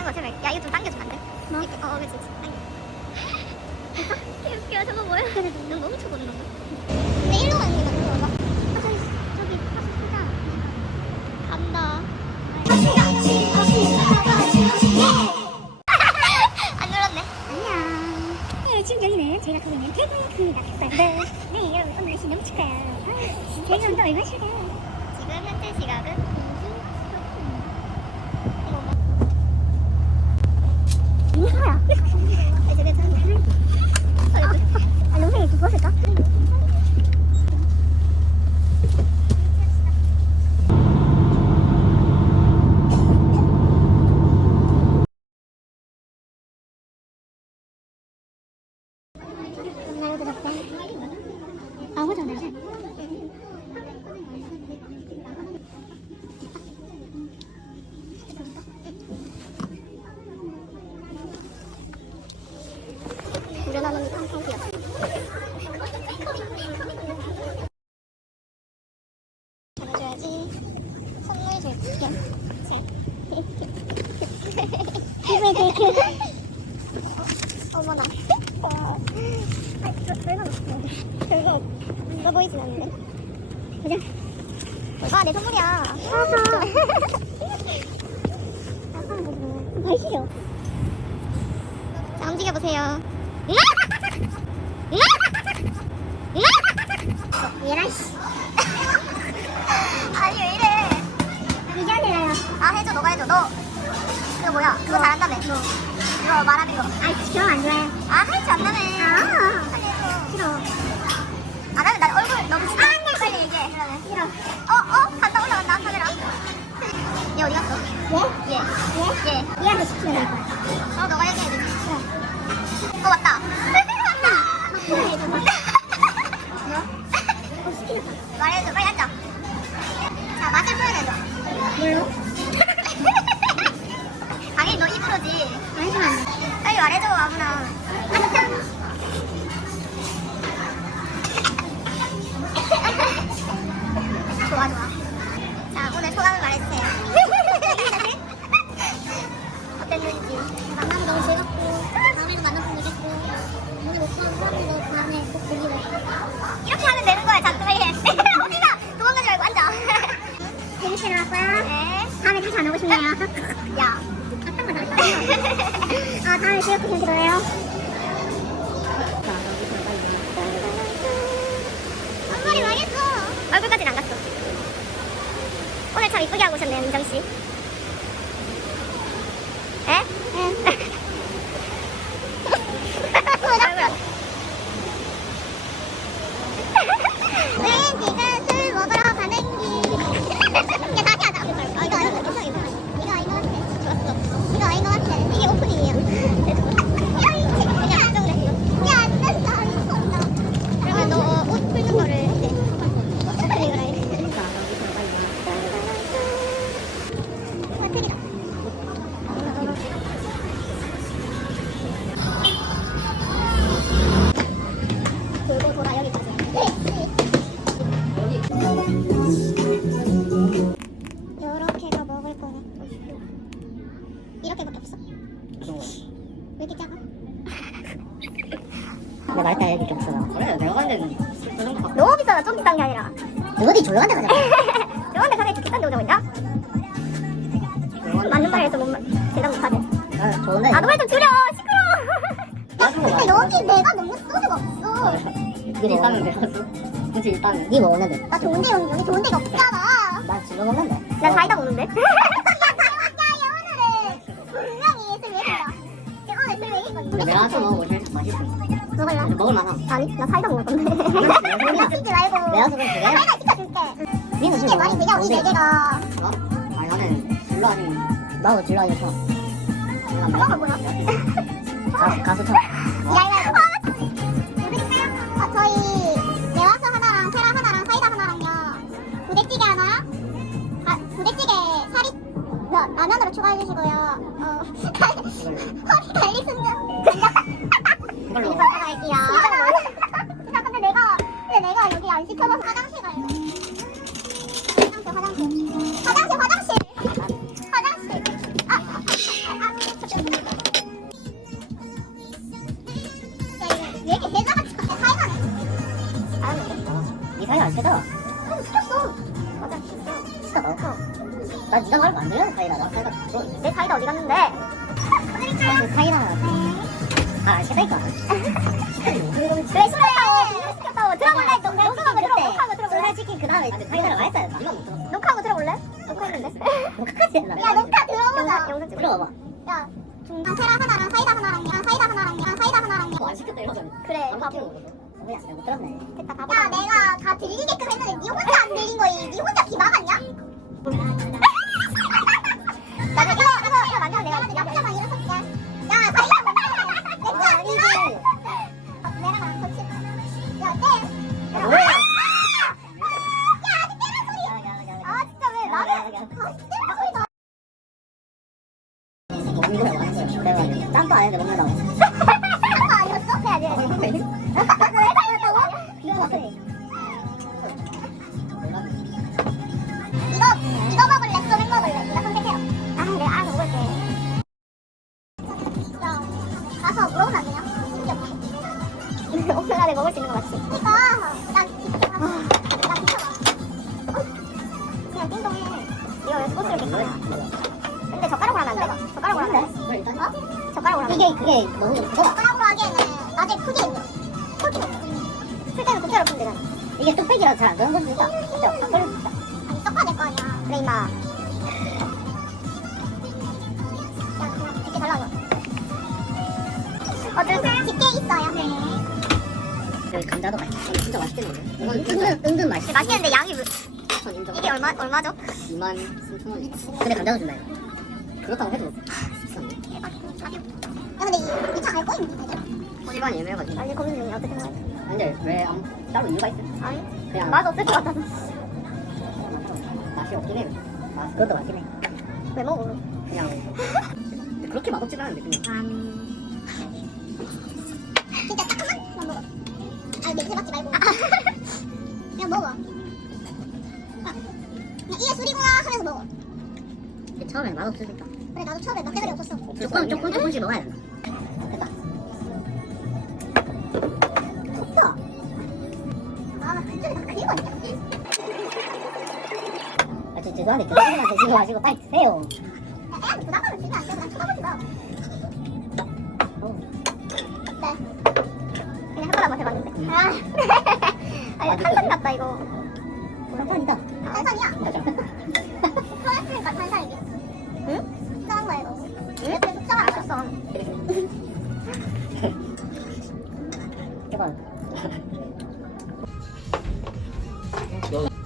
거 제발. 야 이거 좀 당겨주면 안 돼? 뭐? 이렇게 그렇지 당겨. 웃겨 저거 뭐야? 너 너무 쳐보는 건가? 근데 일로 가는 게 맞는 건가? 저기 파스 쓰자. 간다. 안 눌렀네. 안녕. 네, 지금 여기는 저희가 가고 있는 태국입니다. 네, 여러분 오늘 날씨 너무 춥어요. 저희가 온도 얼마 춥어요? 지금 현재 시각은 뭐야? 농생이 이렇게 부었을까? 나도 들었대. 아, 맞아, 맞아. 일어나는 탕탕이야. 잘해줘야지. 선물 줄게. 왜 되게 어머나. 별거 없어 보이진 않는데. 그냥 아, 내 선물이야. 말 싫어. 자, 움직여보세요. 얘라 씨. 아니 왜 이래? 이제 내가요. 아 해줘 너가 해줘. 너 그거 뭐야? 그거 잘한다며. 이거 말하는 거. 아 그럼 안 좋아해. 아 할 줄 안다며. 빨리 해줘. 싫어. 안 하면 난 얼굴 너무 싫어. 안돼. 빨리 얘기해. 그러면. 싫어. 간다 올라간다 카메라. 얘 어디 갔어? 얘? 얘한테 시키면 될 거야. 너가 얘기해 줘. 왔다. 말해줘 빨리 앉아. 자 맛을 표현해줘. 뭘로? 당연히 너 입으로지. 말해주면 안 돼. 빨리 말해줘 아무나. 좋아. 자 오늘 소감을 말해주세요. 어땠는지. 만나서 너무 즐겁고 다음에도 만났으면 좋겠고 오늘 못 본 사람도 다음에 꼭 보기로. 이렇게 하면 되는 거야. 자 빨리 해. 어디가 도망가지 말고 앉아. 재밌게 놀았고요. 네. 다음에 다시 안 오고 싶네요. 야. 어떤 거 나왔어? 다음에 즐겁게 재밌게 놀아요. 앞머리 망했어. 얼굴까지는 안 갔어. 오늘 참 이쁘게 하고 오셨네요, 민정씨. 에? 우린 지금 술 먹으러 가는 길. 야 다시 하자. 이거 아닌 것 같아. 좋았어. 이거 아닌 것 같아. 이게 오프닝이야. 그냥 안정을 했어. 야 안 된다. 미쳤다. 그러면 너 옷 풀는 거를 이제 오프닝을 해. 선택이다. 돌고 돌아 여기까지. 요렇게가 먹을 거야. 이렇게밖에 없어. 왜 이렇게 작아? 내가 말할 때 애기 좀 쓰나? 그래 내가 갈 때는 그 정도 갖고. 너무 비싸다. 좀 비싼 게 아니라. 어디 조용한 데 가자. 조용한 데 가게 비싼 데 오자고 있냐? 맞는 말에서 못 대답 못하네. 좋은데. 나도 말 좀 줄여. 시끄러워. 근데 여기 내가 먹는 소주가 없어. 니 일단은 내렸어? 굳이 일단은 니 먹었는데. 나 좋은데 여기 좋은 데가 없잖아. 난 지금 먹는데. 난 사이다 먹는데. 야 오늘은 분명히 술 얘기다. 오늘 술 얘기거든. 내가 또 먹어볼 때 맛있어. 먹을래? 먹을 만함. 아니 나 사이다 먹을 건데. 시키지 말고. 내가 또 그래. 나 사이다 시켜줄게. 니는 술 이게 말이 되냐 우리 네 개가. 어? 아니 나는 줄로 아니면 나도 줄로 아니면 쳐. 그거가 뭐야? 가수 쳐. 야야야. 저희 매화수 하나랑 테라 하나랑 사이다 하나랑요. 부대찌개 하나. 부대찌개 사리 라면으로 추가해 주시고요. 허리 갈릭 순정. 이걸로. 이걸로 갈게요. 야 근데 내가 여기 안 시켜서 화장실 가야 돼. 화장실. 나 네가 말을 안 들려 사이다. 나 사이다 들어. 내 사이다 어디 갔는데? 그 사이다. 아 시켰다. 그래 시켰다고 들어볼래? 녹음한 거 녹음한 거 들어볼래? 솔직히 그 다음에 사이다라고 했어요. 네가 못 들었어. 녹화한 거 들어볼래? 녹화했는데? 녹화까지 했나? 야 녹화 들어보자. 영상 찍어. 들어봐봐. 야 중간 테라 하나랑 사이다 하나랑 사이다 하나랑 사이다 하나랑 뭐 안 시켰다 이거잖아. 그래 안 바보. 시키는 거죠. 뭐야 못 들었네. 됐다 바보. 야 내가 다 들리게끔 했는데 니 혼자 안 들린 거이. 니 혼자 귀 막았냐? 나 이거 만들어 내가 혼자만 일어섰게. 야 사이다 내거 아니지. 내랑 같이. 야 때. 뭐야? 야 아직 때린 소리. 아 진짜 왜 나를? 아 때린 소리 나. 먹는 거라고 했어요. 내가 짬도 안 했는데 먹는다고. 아 아니었어? 해야지. 왜 잘못했다고? 기가 막혀. 이거 먹을래? 소맥 먹을래? 네가 선택해요. 아 내가 알아서 먹을게. 야 가서 물어보면 안 되냐? 신기 없지? 오늘 안에 먹을 수 있는 거 맞지? 그니까 난 비켜봐. 난 비켜봐. 그냥 띵동해. 이거 왜 소스를 뺏기냐? 근데 젓가락으로 하면 안 돼. 젓가락으로 하면 안 돼. 뭘 일단 어? 젓가락으로 하면 이게 그게 너무 그거다. 젓가락으로 하기에는 나중에 크게 힘들어. 크게 풀 때는 그대로 풀면 되잖아. 이게 뚝배기라서 잘 안 그런 건지 진짜 진짜 확 걸릴 수 있다. 아니 섞어낼 거 아니야. 그래 임마. 야 그냥 집게 달라고. 어쨌든 집게 있어요. 네. 그 감자도 맛있어. 진짜 맛있겠는데. 이건 은근 맛있어. 맛있는데 양이 전 인정. 이게 얼마죠? 23,000원. 근데 감자도 준다 이거. 그렇다고 해도 비싼데. 야 근데 이 2차 갈 거임. 시간이 애매해가지고. 아니 고민 중이야 어쨌든 간에. 근데 왜 따로 이유가 있어? 아니 그냥 맛 없을 것 같아서. 맛이 없긴 해. 그것도 맛있긴 해. 왜 먹어? 그냥 그렇게 맛없진 않은데 그냥. 진짜 딱 한 번만 먹어. 아니 냄새 맡지 말고. 그냥 먹어. 그냥 이게 술이구나 하면서 먹어. 처음에 맛없을 수 있다. 그래 나도 처음에 맛대가리 없었어. 조금씩 먹어야 된다. 됐다. 덥다. 아 그쪽에 다 그리고 아니야? 아, 죄송한데 그거만 드시고 마시고 빨리 드세요. 야 애한테 부담감을 주면 안 돼. 난 쳐다보지 마. 네. 그냥 한 번 한번 해봤는데. 아니 탄산 같다 이거. 탄산이다. 탄산이야. 맞아. 그러니까 탄산이지. 응? 속상한 거야 이거. 이렇게 속상한 거야. 속상. 해봐.